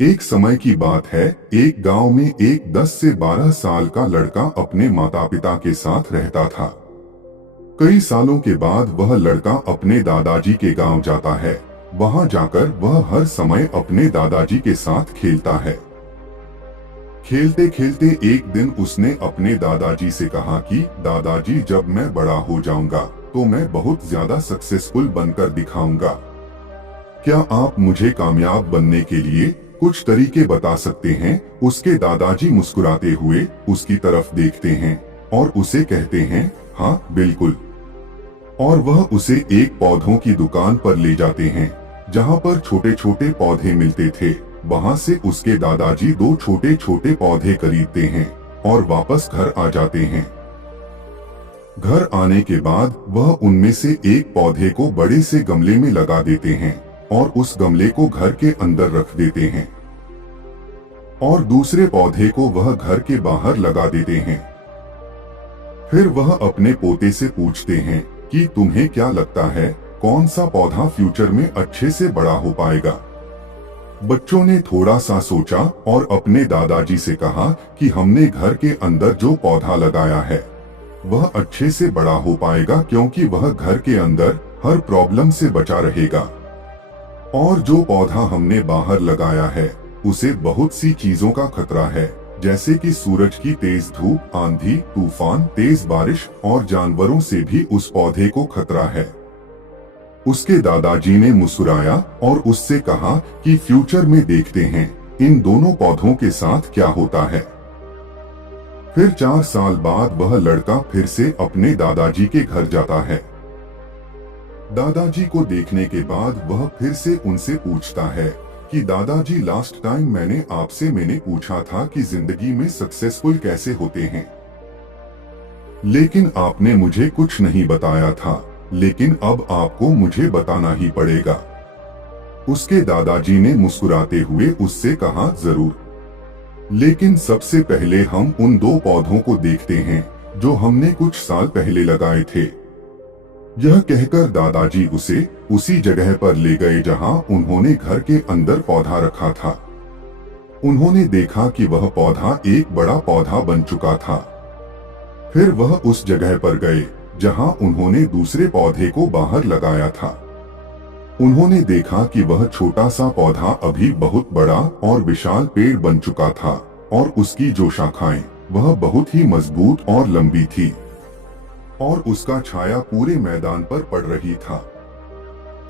एक समय की बात है। एक गांव में एक 10 से 12 साल का लड़का अपने माता पिता के साथ रहता था। कई सालों के बाद वह लड़का अपने दादाजी के गांव जाता है। वहां जाकर वह हर समय अपने दादाजी के साथ खेलता है। खेलते खेलते एक दिन उसने अपने दादाजी से कहा कि दादाजी, जब मैं बड़ा हो जाऊंगा तो मैं बहुत ज्यादा सक्सेसफुल बनकर दिखाऊंगा। क्या आप मुझे कामयाब बनने के लिए कुछ तरीके बता सकते हैं? उसके दादाजी मुस्कुराते हुए उसकी तरफ देखते हैं और उसे कहते हैं, हाँ बिल्कुल। और वह उसे एक पौधों की दुकान पर ले जाते हैं जहां पर छोटे छोटे पौधे मिलते थे। वहां से उसके दादाजी 2 छोटे छोटे पौधे खरीदते हैं और वापस घर आ जाते हैं। घर आने के बाद वह उनमें से एक पौधे को बड़े से गमले में लगा देते हैं और उस गमले को घर के अंदर रख देते हैं और दूसरे पौधे को वह घर के बाहर लगा देते हैं। फिर वह अपने पोते से पूछते हैं कि तुम्हें क्या लगता है, कौन सा पौधा फ्यूचर में अच्छे से बड़ा हो पाएगा? बच्चों ने थोड़ा सा सोचा और अपने दादाजी से कहा कि हमने घर के अंदर जो पौधा लगाया है वह अच्छे से बड़ा हो पाएगा, क्योंकि वह घर के अंदर हर प्रॉब्लम से बचा रहेगा। और जो पौधा हमने बाहर लगाया है उसे बहुत सी चीजों का खतरा है, जैसे कि सूरज की तेज धूप, आंधी, तूफान, तेज बारिश और जानवरों से भी उस पौधे को खतरा है। उसके दादाजी ने मुस्कुराया और उससे कहा कि फ्यूचर में देखते हैं इन दोनों पौधों के साथ क्या होता है। फिर 4 साल बाद वह लड़का फिर से अपने दादाजी के घर जाता है। दादाजी को देखने के बाद वह फिर से उनसे पूछता है कि दादाजी, लास्ट टाइम मैंने पूछा था कि जिंदगी में सक्सेसफुल कैसे होते हैं, लेकिन आपने मुझे कुछ नहीं बताया था, लेकिन अब आपको मुझे बताना ही पड़ेगा। उसके दादाजी ने मुस्कुराते हुए उससे कहा, जरूर, लेकिन सबसे पहले हम उन 2 पौधों को देखते हैं जो हमने कुछ साल पहले लगाए थे। यह कहकर दादाजी उसे उसी जगह पर ले गए जहां उन्होंने घर के अंदर पौधा रखा था। उन्होंने देखा कि वह पौधा एक बड़ा पौधा बन चुका था। फिर वह उस जगह पर गए जहां उन्होंने दूसरे पौधे को बाहर लगाया था। उन्होंने देखा कि वह छोटा सा पौधा अभी बहुत बड़ा और विशाल पेड़ बन चुका था और उसकी जो शाखाएं वह बहुत ही मजबूत और लंबी थी और उसका छाया पूरे मैदान पर पड़ रही था।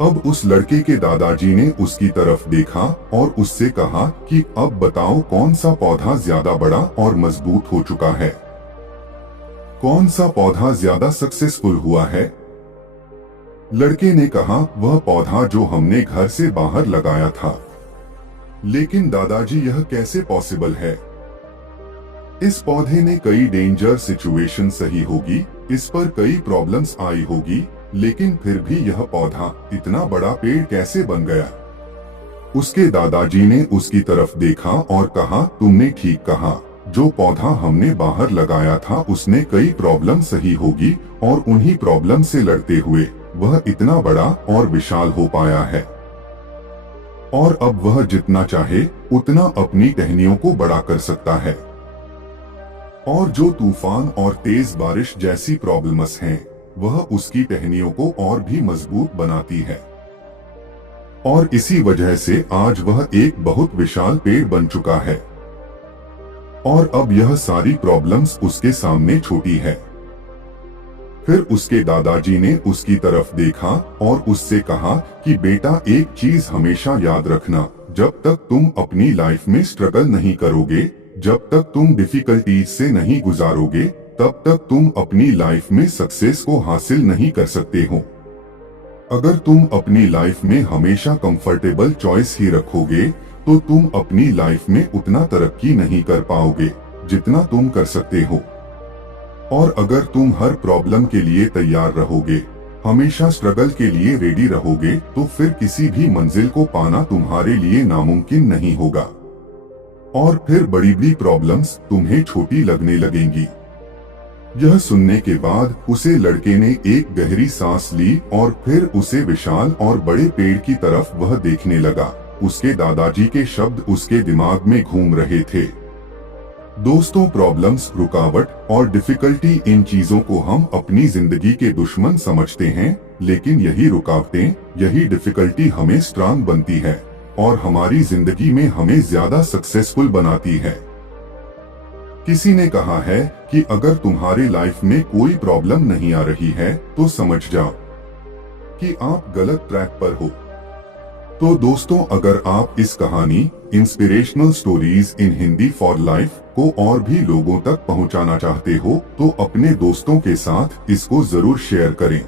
अब उस लड़के के दादाजी ने उसकी तरफ देखा और उससे कहा कि अब बताओ, कौन सा पौधा ज्यादा बड़ा और मजबूत हो चुका है? कौन सा पौधा ज्यादा सक्सेसफुल हुआ है? लड़के ने कहा, वह पौधा जो हमने घर से बाहर लगाया था। लेकिन दादाजी, यह कैसे पॉसिबल है? इस पौधे ने कई डेंजर सिचुएशन सही होगी, इस पर कई प्रॉब्लम्स आई होगी, लेकिन फिर भी यह पौधा इतना बड़ा पेड़ कैसे बन गया? उसके दादाजी ने उसकी तरफ देखा और कहा, तुमने ठीक कहा, जो पौधा हमने बाहर लगाया था उसने कई प्रॉब्लम सही होगी और उन्हीं प्रॉब्लम से लड़ते हुए वह इतना बड़ा और विशाल हो पाया है। और अब वह जितना चाहे उतना अपनी टहनियों को बड़ा कर सकता है। और जो तूफान और तेज बारिश जैसी प्रॉब्लम्स हैं, वह उसकी टहनियों को और भी मजबूत बनाती है। और इसी वजह से आज वह एक बहुत विशाल पेड़ बन चुका है। और अब यह सारी प्रॉब्लम्स उसके सामने छोटी है। फिर उसके दादाजी ने उसकी तरफ देखा और उससे कहा कि बेटा, एक चीज हमेशा याद रखना, जब तक तुम अपनी लाइफ में स्ट्रगल नहीं करोगे, जब तक तुम डिफिकल्टीज से नहीं गुजारोगे, तब तक तुम अपनी लाइफ में सक्सेस को हासिल नहीं कर सकते हो। अगर तुम अपनी लाइफ में हमेशा कंफर्टेबल चॉइस ही रखोगे तो तुम अपनी लाइफ में उतना तरक्की नहीं कर पाओगे जितना तुम कर सकते हो। और अगर तुम हर प्रॉब्लम के लिए तैयार रहोगे, हमेशा स्ट्रगल के लिए रेडी रहोगे, तो फिर किसी भी मंजिल को पाना तुम्हारे लिए नामुमकिन नहीं होगा और फिर बड़ी बड़ी प्रॉब्लम्स तुम्हें छोटी लगने लगेंगी। यह सुनने के बाद उसे लड़के ने एक गहरी सांस ली और फिर उसे विशाल और बड़े पेड़ की तरफ वह देखने लगा उसके दादाजी के शब्द उसके दिमाग में घूम रहे थे। दोस्तों, प्रॉब्लम्स, रुकावट और डिफिकल्टी, इन चीजों को हम अपनी जिंदगी के दुश्मन समझते हैं, लेकिन यही रुकावटें, यही डिफिकल्टी हमें स्ट्रांग बनती है और हमारी जिंदगी में हमें ज्यादा सक्सेसफुल बनाती है। किसी ने कहा है कि अगर तुम्हारे लाइफ में कोई प्रॉब्लम नहीं आ रही है तो समझ जाओ कि आप गलत ट्रैक पर हो। तो दोस्तों, अगर आप इस कहानी inspirational stories in Hindi for life को और भी लोगों तक पहुंचाना चाहते हो तो अपने दोस्तों के साथ इसको जरूर शेयर करें।